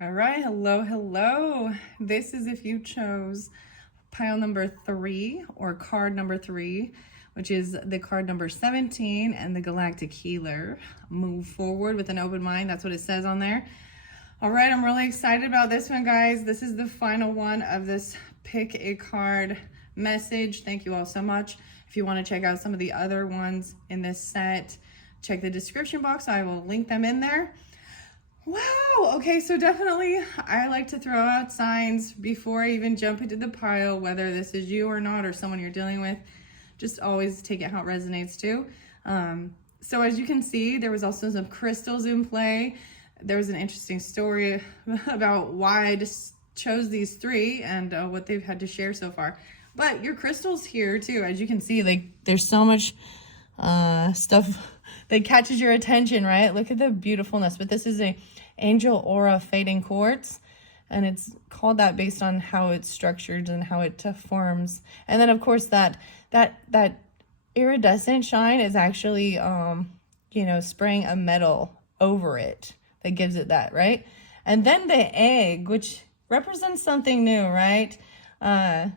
All right, hello, hello. This is if you chose pile number 3 or card number 3, which is the card number 17 and the Galactic Healer. Move forward with an open mind. That's what it says on there. All right, I'm really excited about this one, guys. This is the final one of this pick a card message. Thank you all so much. If you want to check out some of the other ones in this set, check the description box. I will link them in there. Wow, okay, so definitely I like to throw out signs before I even jump into the pile, whether this is you or not, or someone you're dealing with. Just always take it how it resonates too. So as you can see, there was also some crystals in play. There was an interesting story about why I just chose these 3 and what they've had to share so far. But your crystals here too, as you can see, like there's so much stuff that catches your attention, right? Look at the beautifulness. But this is a angel aura fading quartz, and it's called that based on how it's structured and how it forms. And then of course that iridescent shine is actually spraying a metal over it that gives it that, right? And then the egg, which represents something new, right? The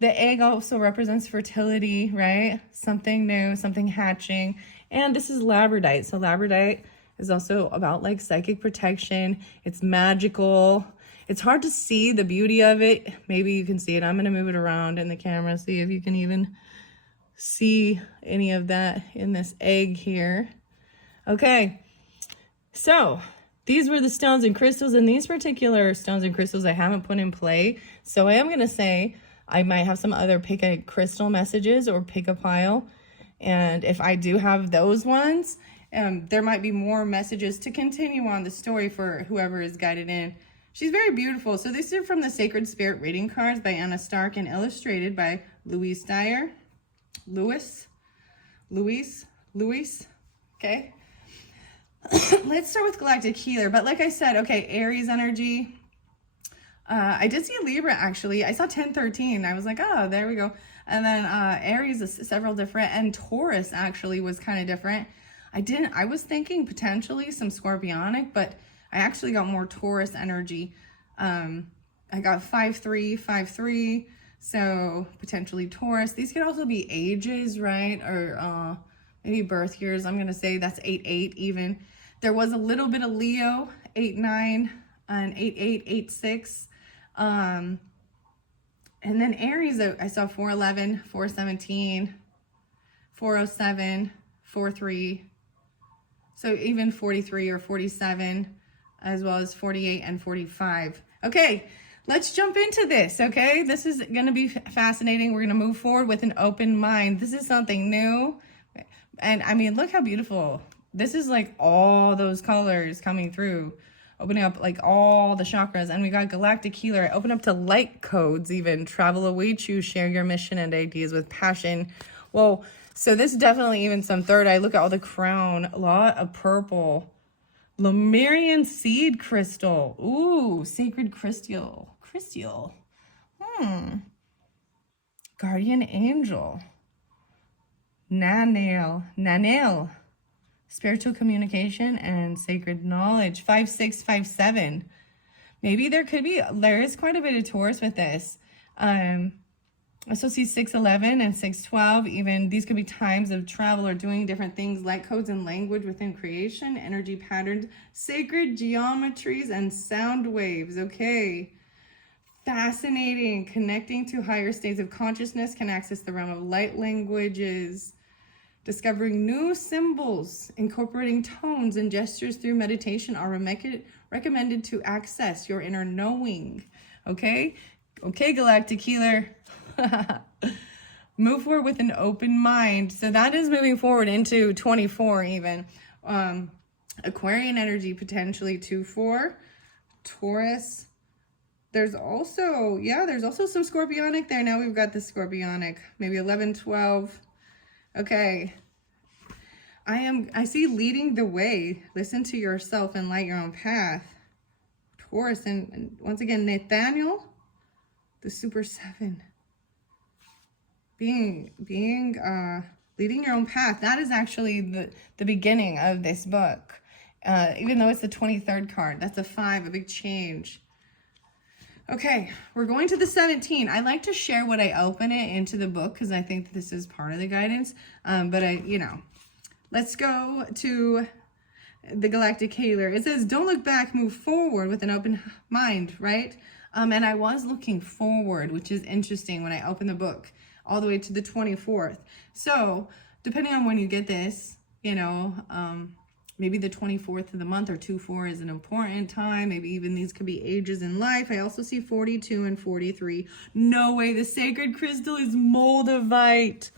egg also represents fertility, right? Something new, something hatching. And this is labradorite. So labradorite is also about like psychic protection. It's magical. It's hard to see the beauty of it. Maybe you can see it. I'm going to move it around in the camera, see if you can even see any of that in this egg here. Okay, so these were the stones and crystals, and these particular stones and crystals I haven't put in play. So I am going to say I might have some other pick a crystal messages or pick a pile. And if I do have those ones, there might be more messages to continue on the story for whoever is guided in. She's very beautiful. So these are from the Sacred Spirit Reading Cards by Anna Stark and illustrated by Louise Dyer. Louise, okay. Let's start with Galactic Healer. But like I said, okay, Aries energy. I did see Libra, actually. I saw 1013. I was like, oh, there we go. And then Aries is several different. And Taurus actually was kind of different. I was thinking potentially some Scorpionic, but I actually got more Taurus energy. I got 5-3, 5-3. So potentially Taurus. These could also be ages, right? Or maybe birth years. I'm going to say that's 8-8 even. There was a little bit of Leo, 8-9 and 8-8, 8-6. And then Aries, I saw 4-11, 4-17, 4-07, 4-3. So even 43 or 47, as well as 48 and 45. Okay, let's jump into this, okay? This is going to be fascinating. We're going to move forward with an open mind. This is something new. And I mean, look how beautiful. This is like all those colors coming through, opening up like all the chakras. And we got Galactic Healer. Open up to light codes even. Travel awaits you. Share your mission and ideas with passion. Whoa. So this is definitely even some third eye. Look at all the crown. A lot of purple. Lemurian seed crystal. Ooh, sacred crystal. Guardian angel. Nanel. Spiritual communication and sacred knowledge. 5-6, 5-7. Maybe there is quite a bit of Taurus with this. I also see 6-11 and 6-12. Even these could be times of travel or doing different things, light codes and language within creation, energy patterns, sacred geometries, and sound waves. Okay. Fascinating. Connecting to higher states of consciousness, can access the realm of light languages. Discovering new symbols, incorporating tones and gestures through meditation are recommended to access your inner knowing. Okay? Okay, Galactic Healer. Move forward with an open mind. So that is moving forward into 24 even. Aquarian energy potentially 2-4. Taurus. There's also some Scorpionic there. Now we've got the Scorpionic. Maybe 11-12. Okay. I see leading the way. Listen to yourself and light your own path. Taurus, and once again, Nathaniel, the Super 7. Leading your own path. That is actually the beginning of this book. even though it's the 23rd card. That's a 5, a big change. Okay, we're going to the 17. I like to share what I open it into the book because I think this is part of the guidance. Let's go to the Galactic Healer. It says, don't look back, move forward with an open mind, right? And I was looking forward, which is interesting when I open the book, all the way to the 24th. So, depending on when you get this, maybe the 24th of the month or 2-4 is an important time. Maybe even these could be ages in life. I also see 42 and 43. No way, the sacred crystal is moldavite.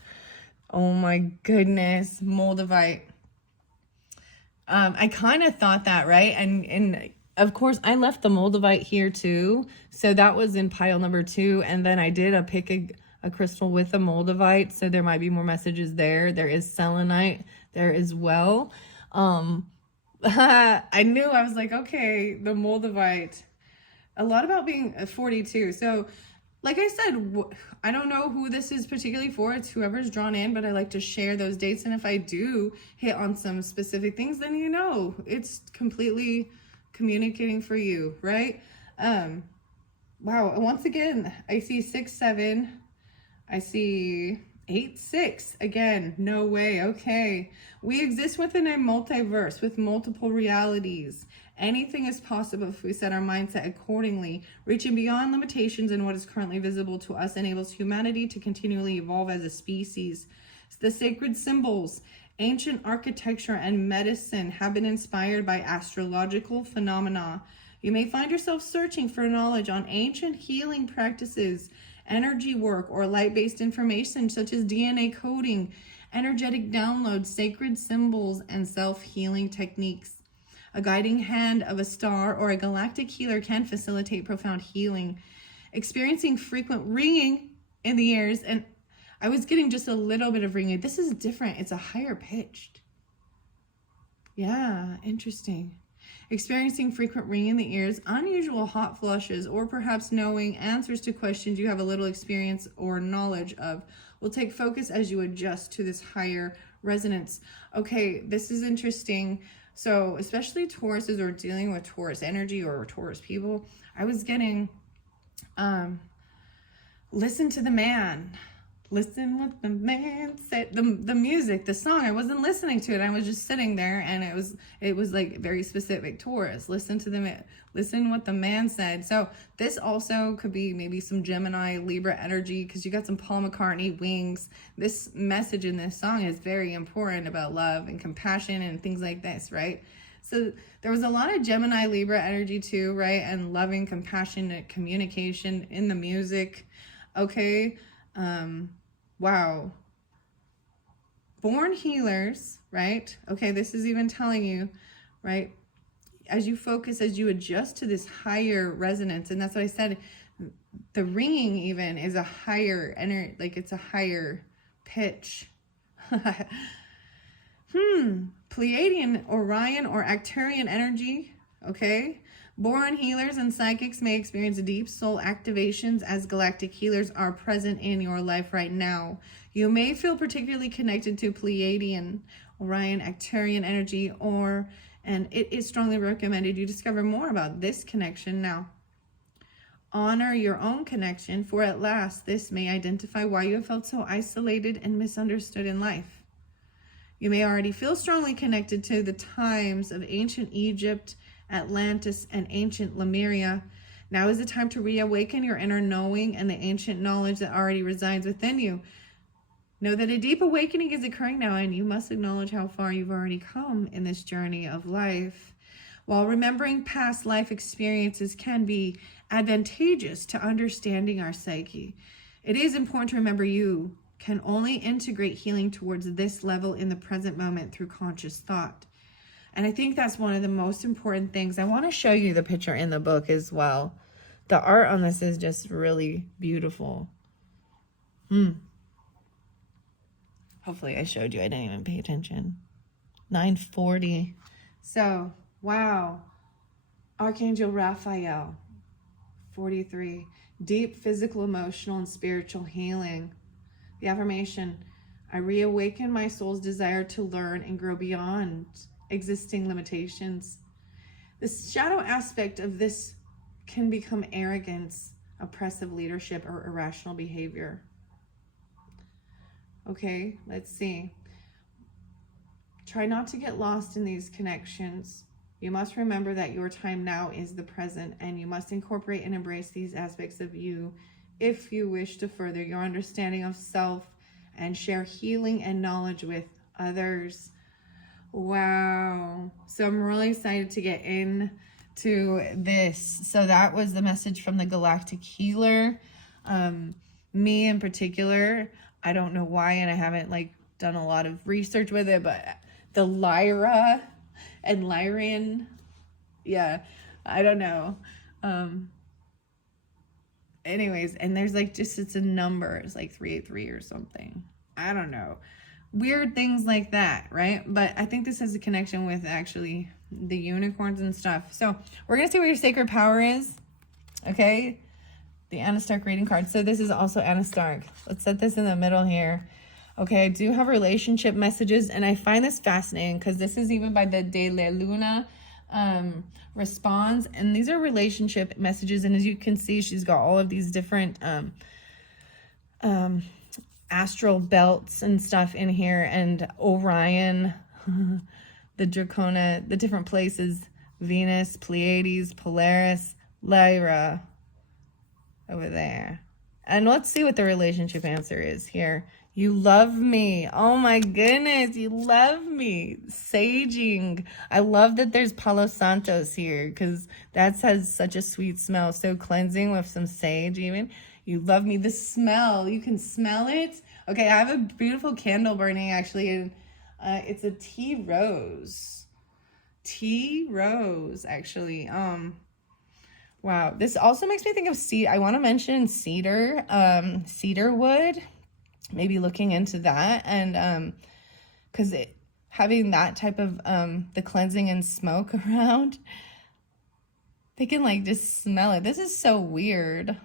Oh my goodness, moldavite. I kind of thought that, right? And of course, I left the moldavite here too. So that was in pile number 2. And then I did pick a crystal with a moldavite. So there might be more messages there. There is selenite there as well. I knew, I was like, okay, the moldavite, a lot about being 42. So like I said, I don't know who this is particularly for. It's whoever's drawn in, but I like to share those dates. And if I do hit on some specific things, then it's completely communicating for you, right? Wow. Once again, I see 6-7. I see 8-6. Again, no way. Okay. We exist within a multiverse with multiple realities. Anything is possible if we set our mindset accordingly. Reaching beyond limitations in what is currently visible to us enables humanity to continually evolve as a species. The sacred symbols, ancient architecture, and medicine have been inspired by astrological phenomena. You may find yourself searching for knowledge on ancient healing practices, energy work, or light-based information such as DNA coding, energetic downloads, sacred symbols, and self-healing techniques. A guiding hand of a star or a galactic healer can facilitate profound healing. Experiencing frequent ringing in the ears, and I was getting just a little bit of ringing. This is different. It's a higher pitched. Yeah, interesting. Experiencing frequent ringing in the ears, unusual hot flushes, or perhaps knowing answers to questions you have a little experience or knowledge of will take focus as you adjust to this higher resonance. Okay, this is interesting. So especially Tauruses or dealing with Taurus energy or Taurus people, I was getting, listen to the man. Listen what the man said. The music, the song, I wasn't listening to it. I was just sitting there, and it was like very specific. Taurus, listen what the man said. So this also could be maybe some Gemini, Libra energy, because you got some Paul McCartney wings. This message in this song is very important about love and compassion and things like this, right? So there was a lot of Gemini, Libra energy too, right? And loving, compassionate communication in the music. Okay. Wow. Born healers, right? Okay, this is even telling you, right? As you focus, as you adjust to this higher resonance, and that's what I said, the ringing even is a higher energy, like it's a higher pitch. Pleiadian, Orion, or Arcturian energy, okay? Born healers and psychics may experience deep soul activations as galactic healers are present in your life right now. You may feel particularly connected to Pleiadian, Orion, Arcturian energy, and it is strongly recommended you discover more about this connection now. Honor your own connection, for at last this may identify why you have felt so isolated and misunderstood in life. You may already feel strongly connected to the times of ancient Egypt, Atlantis, and ancient Lemuria. Now is the time to reawaken your inner knowing and the ancient knowledge that already resides within you. Know that a deep awakening is occurring now, and you must acknowledge how far you've already come in this journey of life. While remembering past life experiences can be advantageous to understanding our psyche, it is important to remember you can only integrate healing towards this level in the present moment through conscious thought. And I think that's one of the most important things. I want to show you the picture in the book as well. The art on this is just really beautiful. Hopefully I showed you. I didn't even pay attention. 940. So, wow. Archangel Raphael, 43. Deep physical, emotional, and spiritual healing. The affirmation, I reawaken my soul's desire to learn and grow beyond existing limitations. The shadow aspect of this can become arrogance, oppressive leadership, or irrational behavior. Okay, let's see. Try not to get lost in these connections. You must remember that your time now is the present, and you must incorporate and embrace these aspects of you if you wish to further your understanding of self and share healing and knowledge with others. Wow. So I'm really excited to get into this. So that was the message from the Galactic Healer. Me in particular, I don't know why, and I haven't like done a lot of research with it, but the Lyra and Lyrian, yeah, I don't know. Anyways, and there's like just, it's a number, it's like 383 or something. I don't know. Weird things like that, right? But I think this has a connection with actually the unicorns and stuff. So we're going to see what your sacred power is. Okay. The Anna Stark reading card. So this is also Anna Stark. Let's set this in the middle here. Okay. I do have relationship messages, and I find this fascinating because this is even by the De La Luna responds, and these are relationship messages. And as you can see, she's got all of these different astral belts and stuff in here, and Orion, the Dracona, the different places, Venus, Pleiades, Polaris, Lyra over there. And let's see what the relationship answer is here. You love me. Oh my goodness, you love me. Saging. I love that there's Palo Santos here because that has such a sweet smell. So cleansing with some sage even. You love me. The smell, you can smell it. Okay, I have a beautiful candle burning actually, and it's a tea rose. Tea rose, actually. Wow, this also makes me think of I want to mention cedar, cedar wood. Maybe looking into that, and because having that type of the cleansing and smoke around, they can like just smell it. This is so weird.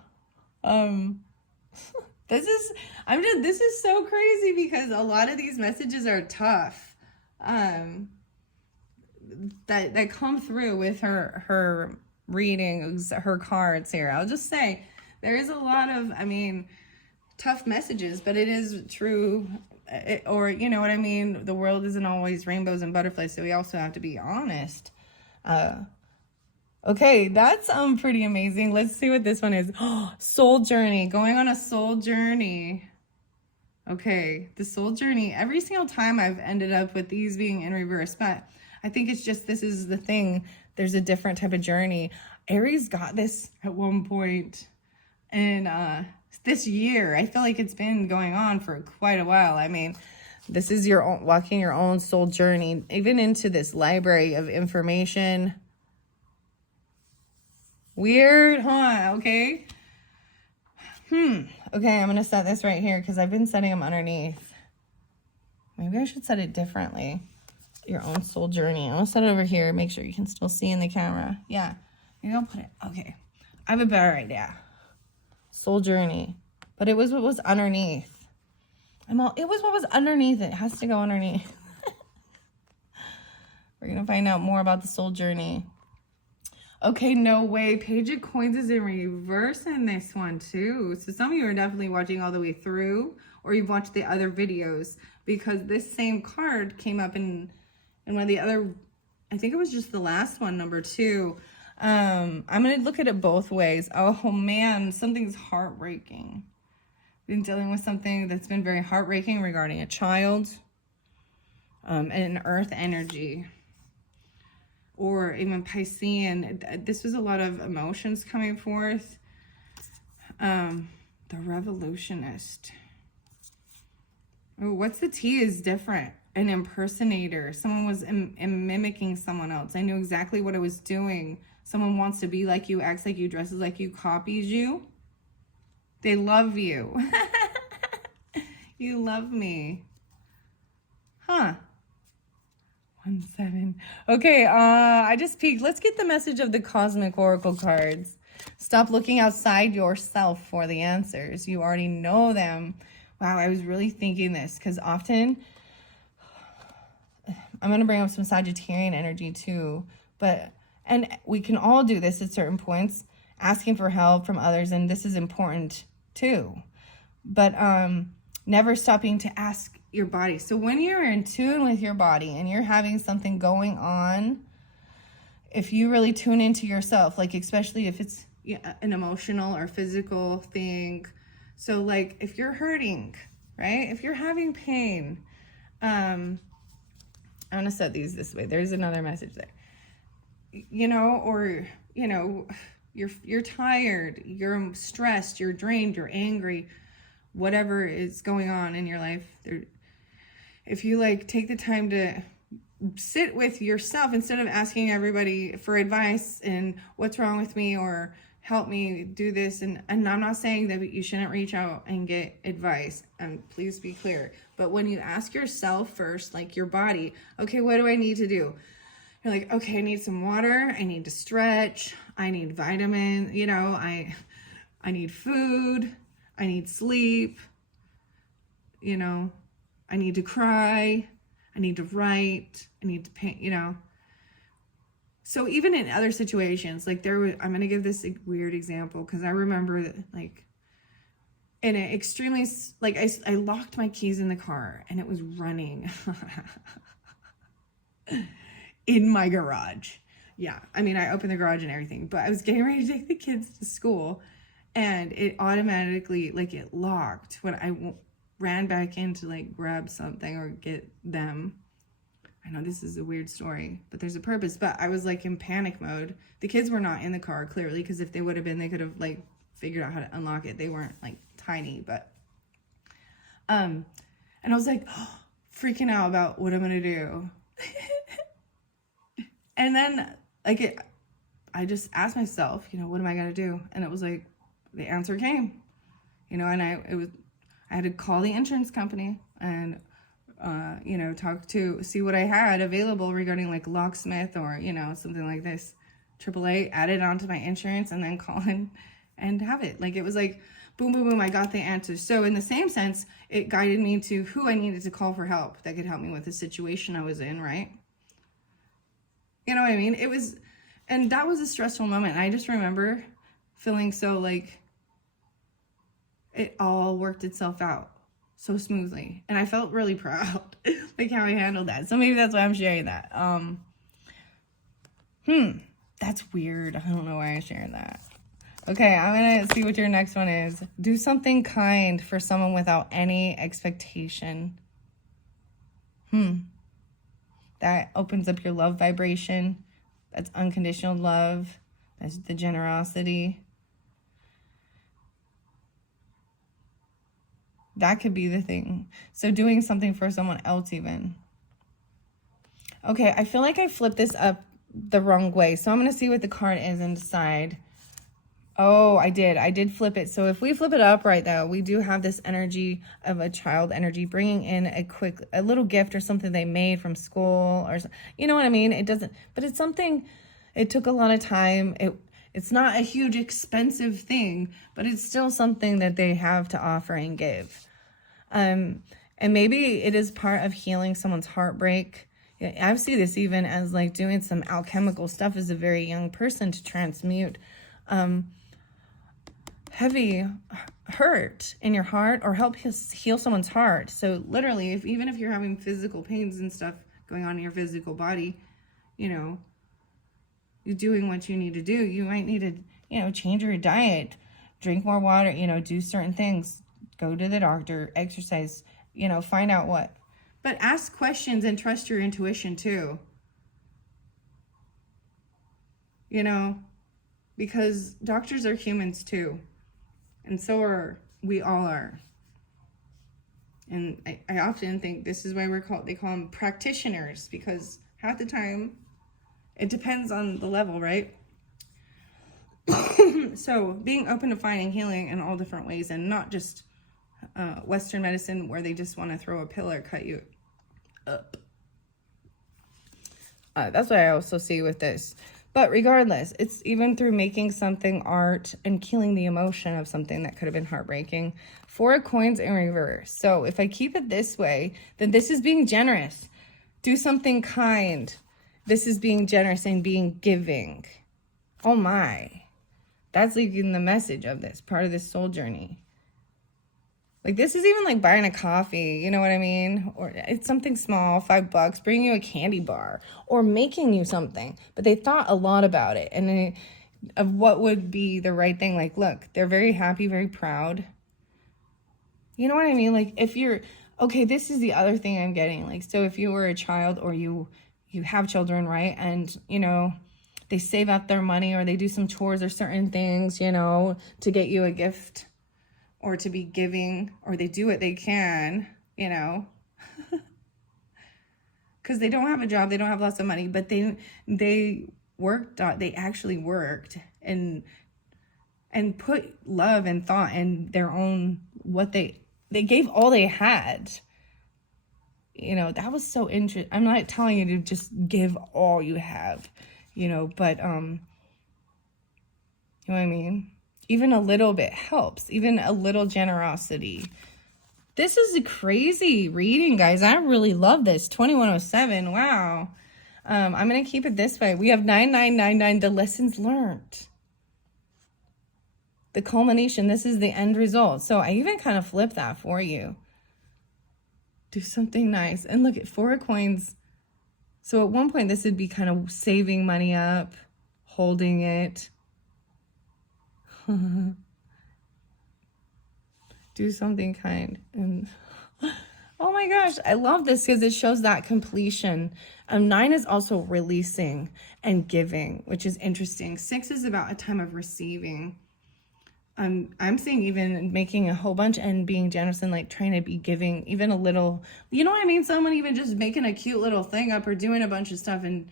This is so crazy because a lot of these messages are tough. That come through with her readings, her cards here. I'll just say there is a lot of, I mean, tough messages, but it is true, or you know what I mean, the world isn't always rainbows and butterflies, so we also have to be honest. Okay, that's pretty amazing. Let's see what this one is. Soul journey, going on a soul journey. Okay, the soul journey. Every single time I've ended up with these being in reverse, but I think it's just, this is the thing, there's a different type of journey. Aries got this at one point, and this year, I feel like it's been going on for quite a while. I mean, this is your own, walking your own soul journey, even into this library of information. Weird, huh? Okay. Okay, I'm going to set this right here because I've been setting them underneath. Maybe I should set it differently. Your own soul journey. I'm going to set it over here. Make sure you can still see in the camera. Yeah, you're going to put it. Okay, I have a better idea. Soul journey, but it was what was underneath. It was what was underneath. It has to go underneath. We're gonna find out more about the soul journey. Okay, no way. Page of Coins is in reverse in this one too. So some of you are definitely watching all the way through, or you've watched the other videos, because this same card came up in one of the other, I think it was just the last one, number 2. I'm going to look at it both ways. Oh man, something's heartbreaking. Been dealing with something that's been very heartbreaking regarding a child, and an earth energy, or even Piscean. This was a lot of emotions coming forth. The revolutionist. Oh, what's the T is different. An impersonator. Someone was mimicking someone else. I knew exactly what I was doing. Someone wants to be like you, acts like you, dresses like you, copies you. They love you. You love me. Huh. 1-7. Okay, I just peeked. Let's get the message of the Cosmic Oracle cards. Stop looking outside yourself for the answers. You already know them. Wow, I was really thinking this because often I'm going to bring up some Sagittarian energy too. And we can all do this at certain points, asking for help from others. And this is important too. But never stopping to ask your body. So when you're in tune with your body and you're having something going on, if you really tune into yourself, like especially if it's an emotional or physical thing. So like if you're hurting, right? If you're having pain, I'm going to set these this way. There's another message there. Or, you're tired, you're stressed, you're drained, you're angry, whatever is going on in your life. If you like take the time to sit with yourself instead of asking everybody for advice and what's wrong with me or help me do this. And I'm not saying that you shouldn't reach out and get advice. And please be clear. But when you ask yourself first, like your body, okay, what do I need to do? You're like, okay, I need some water. I need to stretch. I need vitamins. I need food. I need sleep. I need to cry. I need to write. I need to paint, So even in other situations, like I'm going to give this a weird example because I remember that, like, in an extremely, like, I locked my keys in the car and it was running in my garage. Yeah, I mean, I opened the garage and everything, but I was getting ready to take the kids to school and it automatically, like, it locked when I ran back in to, like, grab something or get them. I know this is a weird story, but there's a purpose. But I was like in panic mode. The kids were not in the car, clearly, because if they would have been, they could have like figured out how to unlock it. They weren't like tiny, but and I was like freaking out about what I'm gonna do. And then like I just asked myself, what am I gonna do? And it was like the answer came, and I had to call the insurance company and see what I had available regarding like locksmith or, something like this. AAA, add it onto my insurance and then call in and have it. Like, it was like, boom, boom, boom, I got the answer. So in the same sense, it guided me to who I needed to call for help that could help me with the situation I was in, right? You know what I mean? And that was a stressful moment. I just remember feeling so like it all worked itself out so smoothly, and I felt really proud like how I handled that. So maybe that's why I'm sharing that. That's weird. I don't know why I'm sharing that. Okay, I'm gonna see what your next one is. Do something kind for someone without any expectation. That opens up your love vibration. That's unconditional love. That's the generosity. That could be the thing. So doing something for someone else even. Okay, I feel like I flipped this up the wrong way. So I'm going to see what the card is and decide. Oh, I did flip it. So if we flip it up right though, we do have this energy of a child energy bringing in a little gift or something they made from school or, you know what I mean? It doesn't, but it's something, it took a lot of time. It's not a huge expensive thing, but it's still something that they have to offer and give. And maybe it is part of healing someone's heartbreak. I see this even as like doing some alchemical stuff as a very young person to transmute heavy hurt in your heart or help heal someone's heart. So literally, even if you're having physical pains and stuff going on in your physical body, you're doing what you need to do. You might need to, change your diet, drink more water, do certain things, go to the doctor, exercise, find out what. But ask questions and trust your intuition too. Because doctors are humans too. And so we all are. And I often think this is why they call them practitioners, because half the time it depends on the level, right? So being open to finding healing in all different ways and not just Western medicine where they just want to throw a pill or cut you up. That's what I also see with this. But regardless, it's even through making something art and killing the emotion of something that could have been heartbreaking. 4 coins in reverse. So if I keep it this way, then this is being generous Do something kind. This is being generous and being giving. Oh my. That's like in the message of this, part of this soul journey. Like this is even like buying a coffee, you know what I mean? Or it's something small, $5, bringing you a candy bar or making you something. But they thought a lot about it and of what would be the right thing. Like, look, they're very happy, very proud. You know what I mean? Like if you're, okay, this is the other thing I'm getting. Like, so if you were a child or you have children, right? And, you know, they save up their money or they do some chores or certain things, you know, to get you a gift or to be giving, or they do what they can, you know, because they don't have a job, they don't have lots of money, but they actually worked and put love and thought and their own, what they gave all they had. You know, that was so interesting. I'm not telling you to just give all you have, you know, but, you know what I mean? Even a little bit helps, even a little generosity. This is a crazy reading, guys. I really love this. 2107, wow. I'm going to keep it this way. We have 9999, the lessons learned. The culmination, this is the end result. So I even kind of flip that for you. Do something nice. And look at 4 of coins. So at one point, this would be kind of saving money up, holding it. Do something kind. And oh my gosh, I love this because it shows that completion. 9 is also releasing and giving, which is interesting. 6 is about a time of receiving. I'm saying even making a whole bunch and being generous and like trying to be giving even a little, you know what I mean? Someone even just making a cute little thing up or doing a bunch of stuff and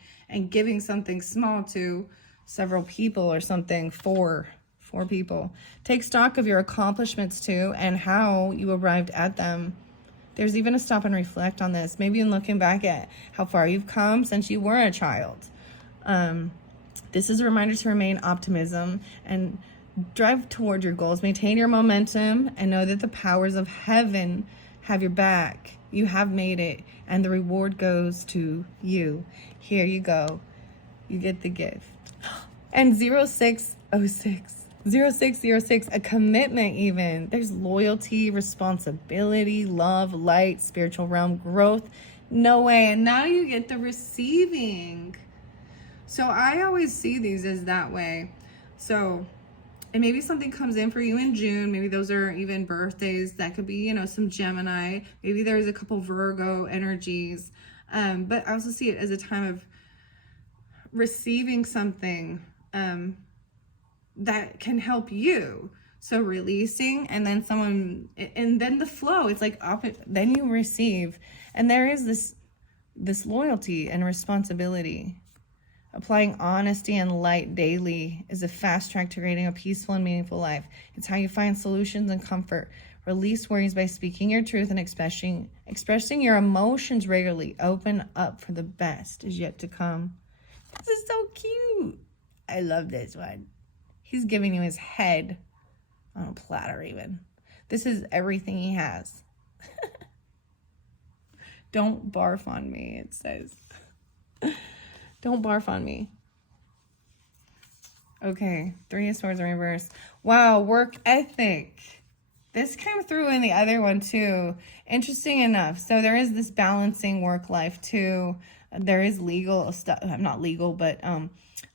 giving something small to several people or something for people. Take stock of your accomplishments too and how you arrived at them. There's even a stop and reflect on this. Maybe in looking back at how far you've come since you were a child. This is a reminder to remain optimism and drive toward your goals. Maintain your momentum and know that the powers of heaven have your back. You have made it and the reward goes to you. Here you go. You get the gift. And 0606. 0606, a commitment even. There's loyalty, responsibility, love, light, spiritual realm, growth. No way. And now you get the receiving. So I always see these as that way. So, and maybe something comes in for you in June. Maybe those are even birthdays. That could be, you know, some Gemini. Maybe there's a couple Virgo energies. But I also see it as a time of receiving something that can help you. So releasing and then and then the flow, it's like then you receive. And there is this loyalty and responsibility. Applying honesty and light daily is a fast track to creating a peaceful and meaningful life. It's how you find solutions and comfort. Release worries by speaking your truth and expressing your emotions regularly. Open up for the best is yet to come. This is so cute. I love this one. He's giving you his head on a platter even. This is everything he has. Don't barf on me, it says. Don't barf on me. Okay, 3 of Swords in reverse. Wow, work ethic. This came through in the other one too. Interesting enough. So there is this balancing work life too. There is legal stuff, not legal, but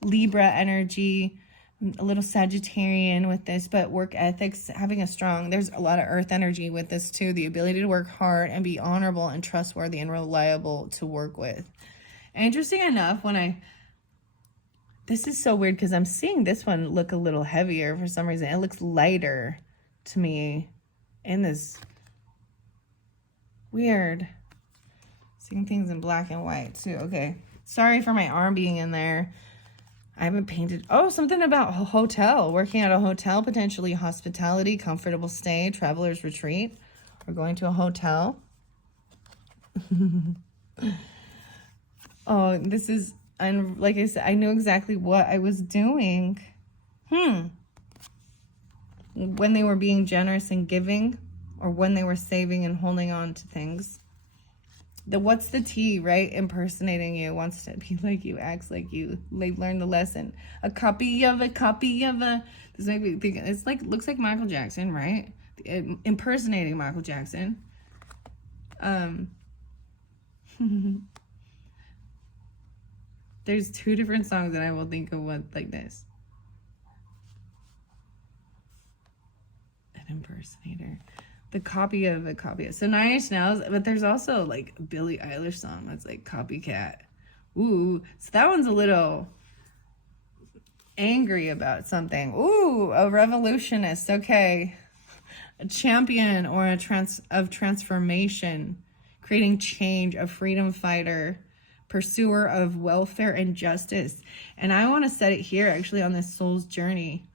Libra energy, a little Sagittarian with this, but work ethics, having a strong, there's a lot of earth energy with this too. The ability to work hard and be honorable and trustworthy and reliable to work with. And interesting enough, this is so weird because I'm seeing this one look a little heavier for some reason. It looks lighter to me in this weird. Seeing things in black and white too. Okay. Sorry for my arm being in there. I haven't painted. Oh, something about a hotel. Working at a hotel, potentially hospitality, comfortable stay, traveler's retreat, or going to a hotel. Oh, this is, and like I said, I knew exactly what I was doing. When they were being generous and giving, or when they were saving and holding on to things. what's the T, right? Impersonating you, wants to be like you, acts like you. They've learned the lesson. A copy of a copy of a. This makes me think. It's like, looks like Michael Jackson, right? Impersonating Michael Jackson. There's 2 different songs that I will think of what like this. An impersonator. The copy of a copy of. So 9 Inch Nails, but there's also like a Billie Eilish song that's like copycat. Ooh, so that one's a little angry about something. Ooh, a revolutionist. Okay. A champion or a transformation, creating change, a freedom fighter, pursuer of welfare and justice. And I want to set it here actually on this soul's journey.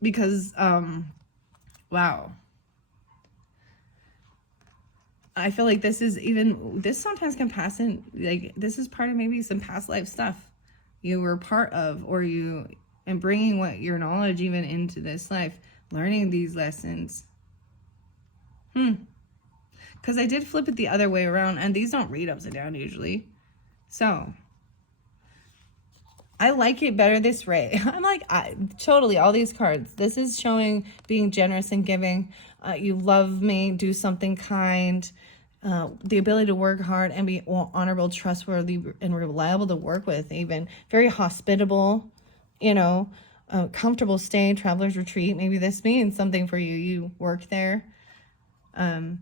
Because, wow. I feel like this sometimes can pass in, like, this is part of maybe some past life stuff you were part of, or and bringing your knowledge even into this life, learning these lessons. Because I did flip it the other way around, and these don't read upside down usually. So I like it better this way. I'm like, totally, all these cards. This is showing being generous and giving. You love me, do something kind. The ability to work hard and be honorable, trustworthy, and reliable to work with, even. Very hospitable, comfortable stay, traveler's retreat. Maybe this means something for you. You work there. And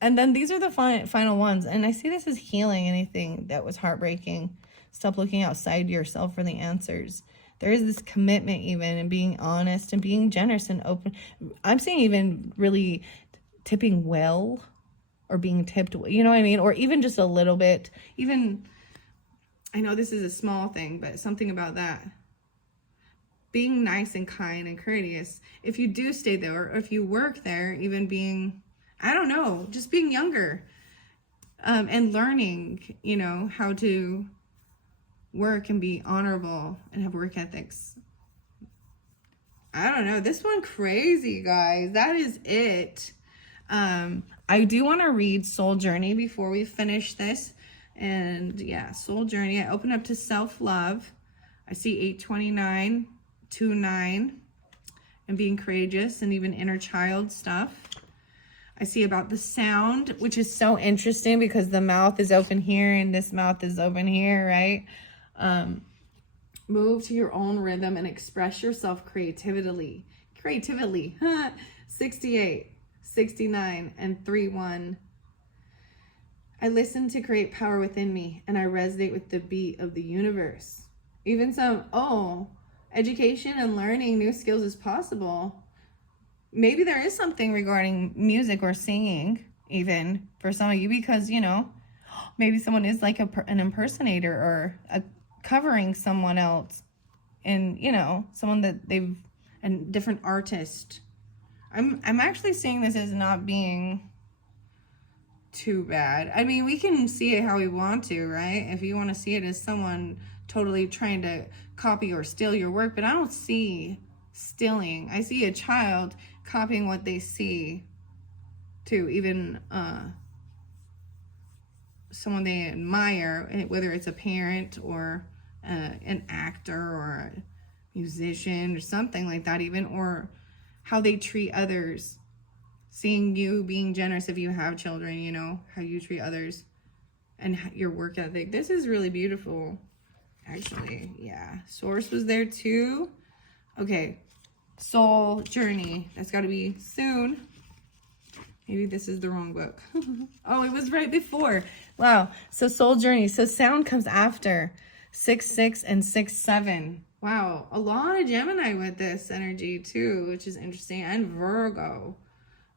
then these are the final ones. And I see this as healing anything that was heartbreaking. Stop looking outside yourself for the answers. There is this commitment even, and being honest and being generous and open. I'm seeing even really tipping well, or being tipped, you know what I mean? Or even just a little bit. Even, I know this is a small thing, but something about that. Being nice and kind and courteous. If you do stay there, or if you work there, even being, I don't know, just being younger. And learning, how to work and be honorable and have work ethics. I don't know. This one crazy, guys. That is it. I do want to read Soul Journey before we finish this. And yeah, Soul Journey. I open up to self-love. I see 829, 29, and being courageous, and even inner child stuff. I see about the sound, which is so interesting because the mouth is open here and this mouth is open here, right? Move to your own rhythm and express yourself creatively. 68, 69, and 31. I listen to create power within me, and I resonate with the beat of the universe. Even education and learning new skills is possible. Maybe there is something regarding music or singing, even for some of you, because, maybe someone is like an impersonator or covering someone else, and, someone that a different artist. I'm actually seeing this as not being too bad. I mean, we can see it how we want to, right? If you want to see it as someone totally trying to copy or steal your work, but I don't see stealing. I see a child copying what they see to even someone they admire, whether it's a parent or an actor or a musician or something like that, even, or how they treat others. Seeing you being generous if you have children, how you treat others and your work ethic. This is really beautiful, actually. Yeah. Source was there too. Okay. Soul Journey. That's got to be soon. Maybe this is the wrong book. Oh, it was right before. Wow. So Soul Journey. So sound comes after 6-6 and 6-7. Wow. A lot of Gemini with this energy too, which is interesting. And Virgo.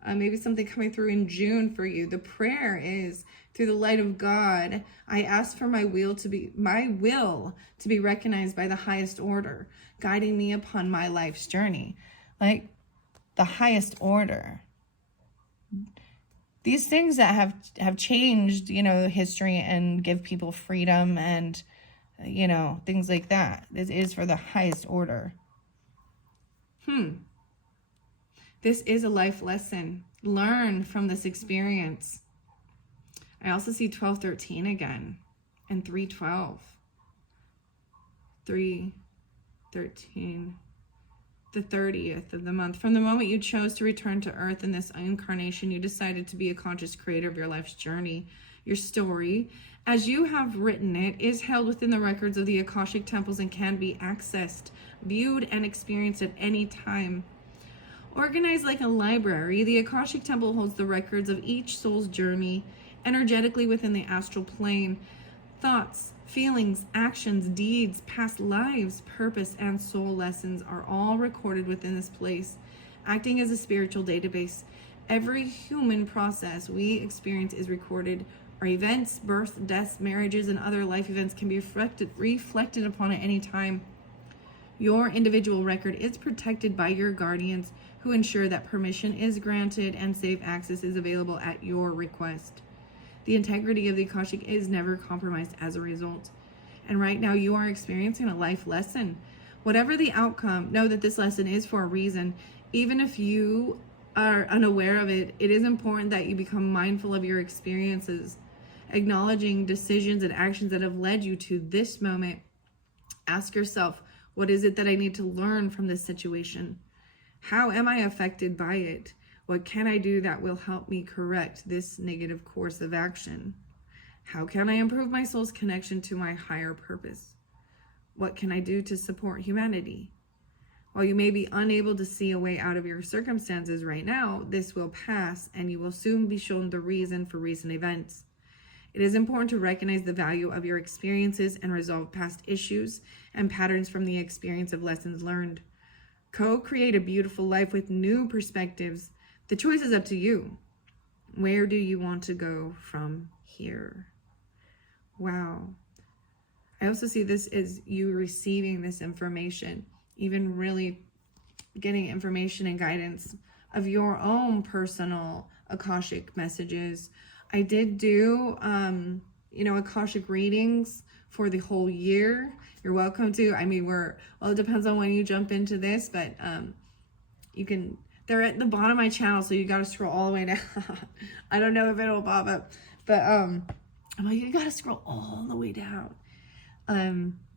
Maybe something coming through in June for you. The prayer is, through the light of God, I ask for my will to be recognized by the highest order, guiding me upon my life's journey. Like the highest order. These things that have changed, history and give people freedom and, things like that. This is for the highest order. This is a life lesson. Learn from this experience. I also see 1213 again and 312. 313. The 30th of the month. From the moment you chose to return to Earth in this incarnation, you decided to be a conscious creator of your life's journey. Your story, as you have written it, is held within the records of the Akashic temples and can be accessed, viewed, and experienced at any time. Organized like a library, the Akashic temple holds the records of each soul's journey energetically within the astral plane. Thoughts, feelings, actions, deeds, past lives, purpose, and soul lessons are all recorded within this place, acting as a spiritual database. Every human process we experience is recorded. Our events, births, deaths, marriages, and other life events can be reflected upon at any time. Your individual record is protected by your guardians, who ensure that permission is granted and safe access is available at your request. The integrity of the Akashic is never compromised as a result. And right now you are experiencing a life lesson. Whatever the outcome, know that this lesson is for a reason. Even if you are unaware of it, it is important that you become mindful of your experiences, acknowledging decisions and actions that have led you to this moment. Ask yourself, what is it that I need to learn from this situation? How am I affected by it? What can I do that will help me correct this negative course of action? How can I improve my soul's connection to my higher purpose? What can I do to support humanity? While you may be unable to see a way out of your circumstances right now, this will pass and you will soon be shown the reason for recent events. It is important to recognize the value of your experiences and resolve past issues and patterns from the experience of lessons learned. Co-create a beautiful life with new perspectives. The choice is up to you. Where do you want to go from here? Wow. I also see this as you receiving this information, even really getting information and guidance of your own personal Akashic messages. I did do, Akashic readings for the whole year. You're welcome to. I mean, it depends on when you jump into this, but they're at the bottom of my channel, so you got to scroll all the way down. I don't know if it'll pop up, but I'm like, you got to scroll all the way down.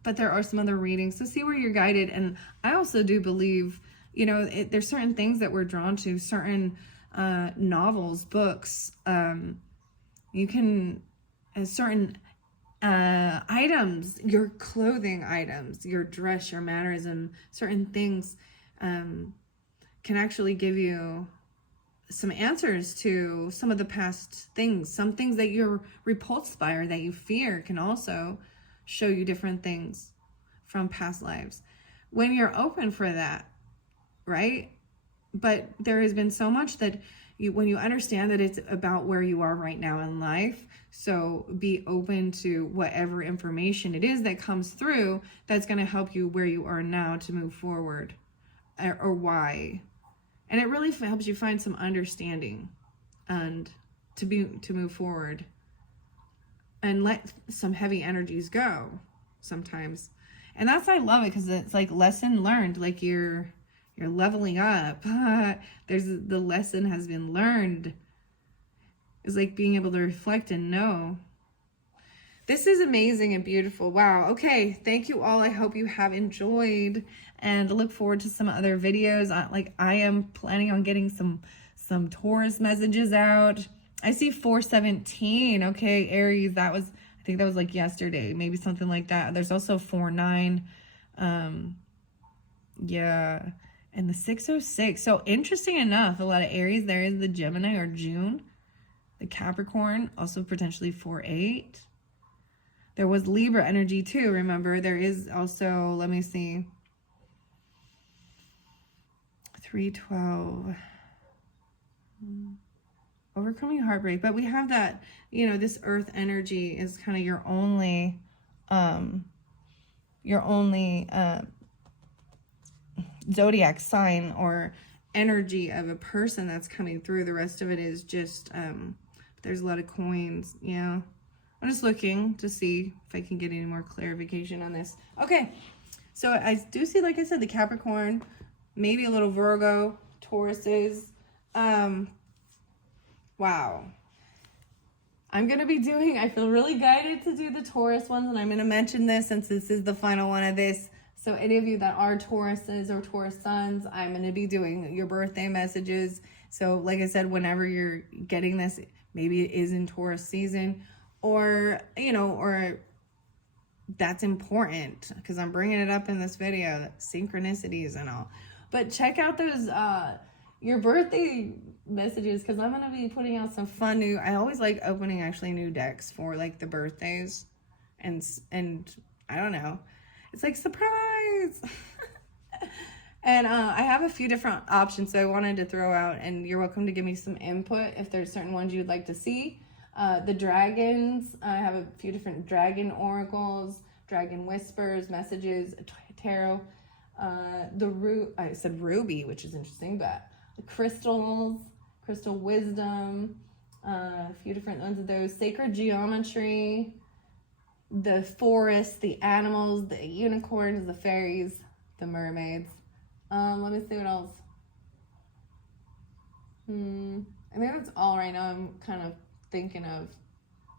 But there are some other readings, so see where you're guided. And I also do believe, there's certain things that we're drawn to, certain novels, books, certain items, your clothing items, your dress, your mannerism, certain things can actually give you some answers to some of the past things. Some things that you're repulsed by or that you fear can also show you different things from past lives when you're open for that, right? But there has been so much that when you understand that it's about where you are right now in life, so be open to whatever information it is that comes through that's going to help you where you are now to move forward, or why. And it really helps you find some understanding and to move forward and let some heavy energies go sometimes. And that's why I love it, because it's like lesson learned, like you're leveling up. The lesson has been learned. It's like being able to reflect and know. This is amazing and beautiful. Wow. Okay. Thank you all. I hope you have enjoyed, and look forward to some other videos. I am planning on getting some Taurus messages out. I see 417. Okay, Aries, I think that was like yesterday, maybe something like that. There's also 49. Yeah. And the 606. So interesting enough, a lot of Aries. There is the Gemini or June. The Capricorn, also potentially 48. There was Libra energy too, remember. There is also, let me see, 312. Overcoming heartbreak. But we have that, this earth energy is kind of your only zodiac sign or energy of a person that's coming through. The rest of it is just, there's a lot of coins. Yeah. I'm just looking to see if I can get any more clarification on this. Okay. So I do see, like I said, the Capricorn, maybe a little Virgo, Tauruses, Wow. I'm going to be doing, I feel really guided to do the Taurus ones, and I'm going to mention this since this is the final one of this. So any of you that are Tauruses or Taurus suns, I'm going to be doing your birthday messages. So like I said, whenever you're getting this, maybe it is in Taurus season, or, you know, or that's important because I'm bringing it up in this video, synchronicities and all. But check out those, your birthday messages, because I'm going to be putting out some fun new, I always like opening actually new decks for like the birthdays, and I don't know, it's like surprise. And I have a few different options, so I wanted to throw out, and you're welcome to give me some input if there's certain ones you'd like to see. The dragons, I have a few different dragon oracles, dragon whispers, messages, tarot. I said ruby, which is interesting, but the crystals, crystal wisdom, a few different ones of those, sacred geometry, the forest, the animals, the unicorns, the fairies, the mermaids. Let me see what else. I think that's all right now. I'm kind of thinking of.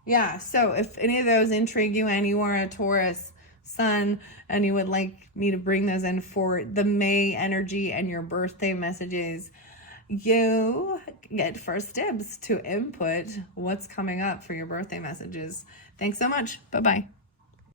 Yeah, so if any of those intrigue you and you are a Taurus sun and you would like me to bring those in for the May energy and your birthday messages, you get first dibs to input what's coming up for your birthday messages. Thanks so much. Bye-bye.